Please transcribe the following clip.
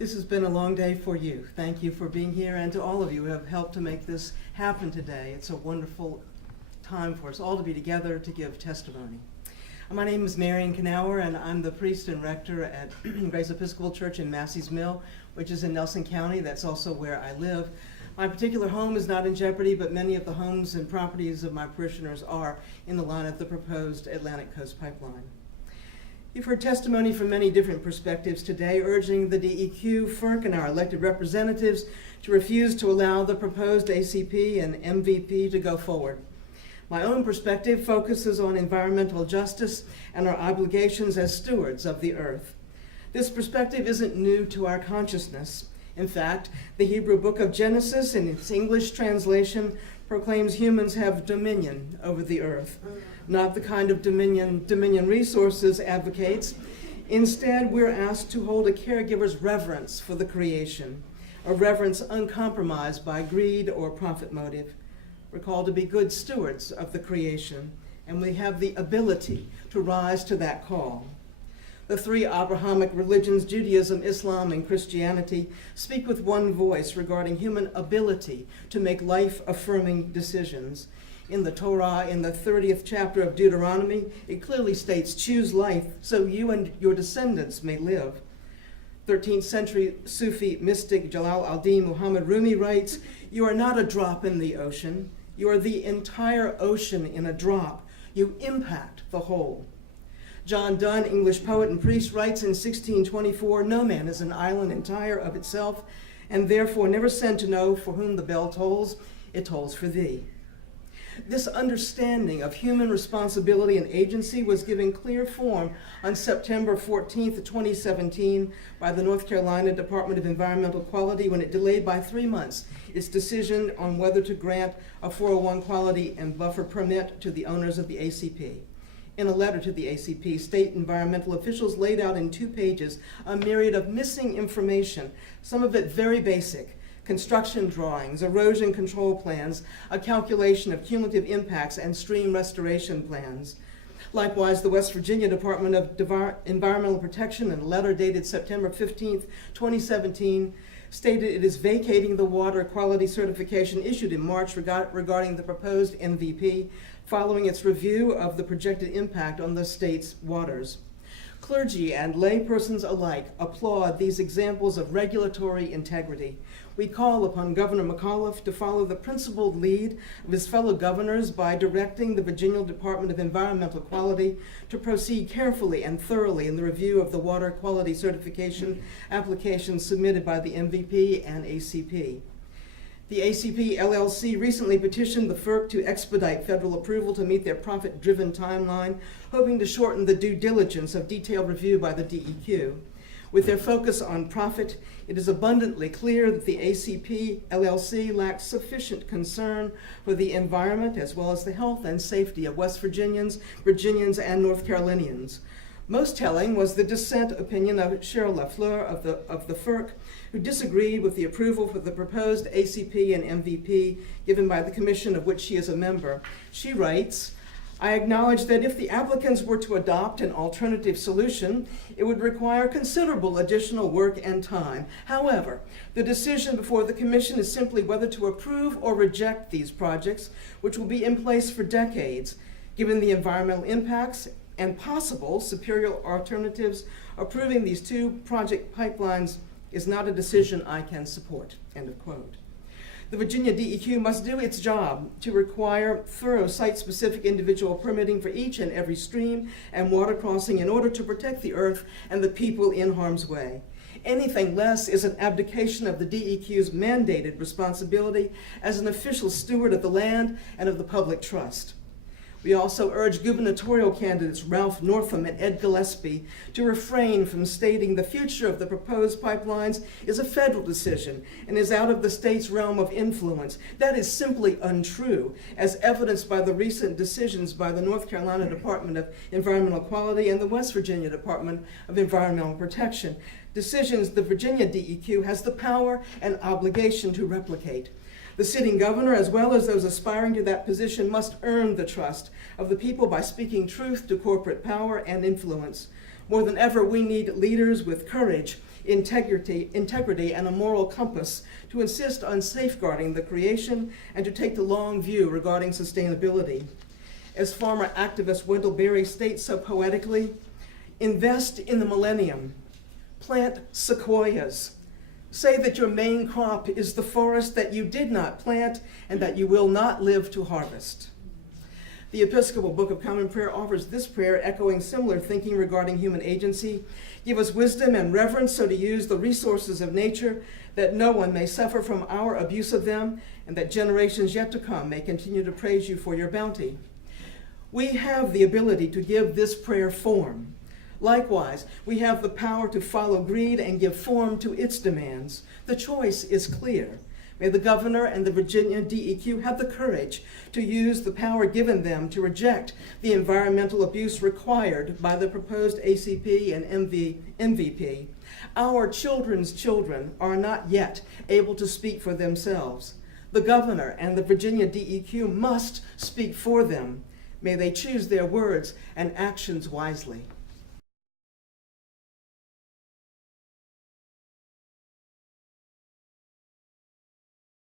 This has been a long day for you. Thank you for being here, and to all of you who have helped to make this happen today. It's a wonderful time for us all to be together to give testimony. My name is Marion Kanour, and I'm the priest and rector at Grace Episcopal Church in Massie's Mill, which is in Nelson County. That's also where I live. My particular home is not in jeopardy, but many of the homes and properties of my parishioners are in the line of the proposed Atlantic Coast Pipeline. You've heard testimony from many different perspectives today, urging the DEQ, FERC, and our elected representatives to refuse to allow the proposed ACP and MVP to go forward. My own perspective focuses on environmental justice and our obligations as stewards of the earth. This perspective isn't new to our consciousness. In fact, the Hebrew book of Genesis, in its English translation, proclaims humans have dominion over the earth. Not the kind of dominion resources advocates. Instead, we're asked to hold a caregiver's reverence for the creation, a reverence uncompromised by greed or profit motive. We're called to be good stewards of the creation, and we have the ability to rise to that call. The three Abrahamic religions, Judaism, Islam, and Christianity, speak with one voice regarding human ability to make life-affirming decisions. In the Torah, in the 30th chapter of Deuteronomy, it clearly states, "Choose life so you and your descendants may live." 13th century Sufi mystic Jalal al-Din Muhammad Rumi writes, "You are not a drop in the ocean. You are the entire ocean in a drop. You impact the whole." John Donne, English poet and priest, writes in 1624, "No man is an island entire of itself, and therefore never sent to know for whom the bell tolls, it tolls for thee." This understanding of human responsibility and agency was given clear form on September 14th, 2017 by the North Carolina Department of Environmental Quality when it delayed by 3 months its decision on whether to grant a 401 quality and buffer permit to the owners of the ACP. In a letter to the ACP, state environmental officials laid out in 2 pages a myriad of missing information, some of it very basic: construction drawings, erosion control plans, a calculation of cumulative impacts, and stream restoration plans. Likewise, the West Virginia Department of Environmental Protection, in a letter dated September 15th, 2017, stated it is vacating the water quality certification issued in March regarding the proposed MVP, following its review of the projected impact on the state's waters. Clergy and laypersons alike applaud these examples of regulatory integrity. We call upon Governor McAuliffe to follow the principled lead of his fellow governors by directing the Virginia Department of Environmental Quality to proceed carefully and thoroughly in the review of the water quality certification applications submitted by the MVP and ACP. The ACP LLC recently petitioned the FERC to expedite federal approval to meet their profit-driven timeline, hoping to shorten the due diligence of detailed review by the DEQ. With their focus on profit, it is abundantly clear that the ACP LLC lacks sufficient concern for the environment as well as the health and safety of West Virginians, and North Carolinians. Most telling was the dissent opinion of Cheryl Lafleur of the FERC, who disagreed with the approval for the proposed ACP and MVP given by the commission of which she is a member. She writes, "I acknowledge that if the applicants were to adopt an alternative solution, it would require considerable additional work and time. However, the decision before the commission is simply whether to approve or reject these projects, which will be in place for decades. Given the environmental impacts and possible superior alternatives, approving these 2 project pipelines is not a decision I can support." End of quote. The Virginia DEQ must do its job to require thorough site-specific individual permitting for each and every stream and water crossing in order to protect the earth and the people in harm's way. Anything less is an abdication of the DEQ's mandated responsibility as an official steward of the land and of the public trust. We also urge gubernatorial candidates Ralph Northam and Ed Gillespie to refrain from stating the future of the proposed pipelines is a federal decision and is out of the state's realm of influence. That is simply untrue, as evidenced by the recent decisions by the North Carolina Department of Environmental Quality and the West Virginia Department of Environmental Protection. Decisions the Virginia DEQ has the power and obligation to replicate. The sitting governor, as well as those aspiring to that position, must earn the trust of the people by speaking truth to corporate power and influence. More than ever, we need leaders with courage integrity, and a moral compass to insist on safeguarding the creation and to take the long view regarding sustainability. As farmer activist Wendell Berry states so poetically, invest in the millennium, plant sequoias, say that your main crop is the forest that you did not plant and that you will not live to harvest. The Episcopal Book of Common Prayer offers this prayer, echoing similar thinking regarding human agency. Give us wisdom and reverence so to use the resources of nature, that no one may suffer from our abuse of them, and that generations yet to come may continue to praise you for your bounty. We have the ability to give this prayer form. Likewise, we have the power to follow greed and give form to its demands. The choice is clear. May the governor and the Virginia DEQ have the courage to use the power given them to reject the environmental abuse required by the proposed ACP and MVP. Our children's children are not yet able to speak for themselves. The governor and the Virginia DEQ must speak for them. May they choose their words and actions wisely.